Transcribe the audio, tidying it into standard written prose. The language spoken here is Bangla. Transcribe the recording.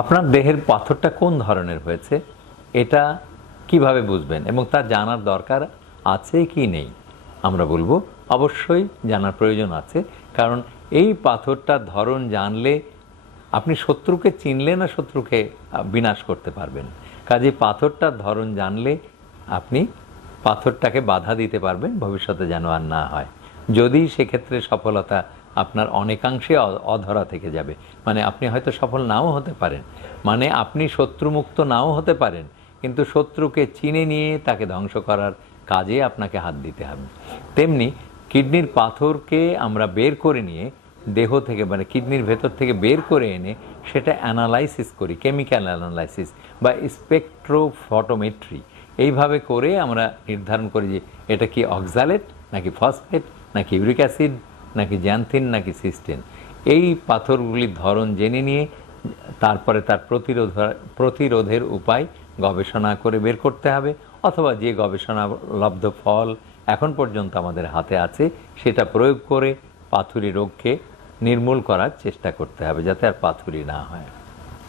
আপনার দেহের পাথরটা কোন ধরনের হয়েছে এটা কিভাবে বুঝবেন এবং তা জানার দরকার আছে কি নেই? আমরা বলবো অবশ্যই জানার প্রয়োজন আছে, কারণ এই পাথরটার ধরন জানলে আপনি শত্রুকে চিনলে না শত্রুকে বিনাশ করতে পারবেন। কাজে পাথরটার ধরন জানলে আপনি পাথরটাকে বাধা দিতে পারবেন ভবিষ্যতে যেন আর না হয়। যদি সেক্ষেত্রে সফলতা আপনার অনেকাংশে অধরা থেকে যাবে, মানে আপনি হয়তো সফল নাও হতে পারেন, মানে আপনি শত্রুমুক্ত নাও হতে পারেন, কিন্তু শত্রুকে চিনে নিয়ে তাকে ধ্বংস করার কাজে আপনাকে হাত দিতে হবে। তেমনি কিডনির পাথরকে আমরা বের করে নিয়ে দেহ থেকে, মানে কিডনির ভেতর থেকে বের করে এনে সেটা অ্যানালাইসিস করি, কেমিক্যাল অ্যানালাইসিস বা স্পেকট্রোফটোমেট্রি। এইভাবে করে আমরা নির্ধারণ করি যে এটা কি অক্সালেট নাকি ফসফেট নাকি ইউরিক অ্যাসিড নাকি জ্যান্থিন নাকি সিস্টেন। এই পাথরগুলির ধরন জেনে নিয়ে তারপরে তার প্রতিরোধের উপায় গবেষণা করে বের করতে হবে, অথবা যে গবেষণালব্ধ ফল এখন পর্যন্ত আমাদের হাতে আছে সেটা প্রয়োগ করে পাথুরি রোগকে নির্মূল করার চেষ্টা করতে হবে, যাতে আর পাথুরি না হয়।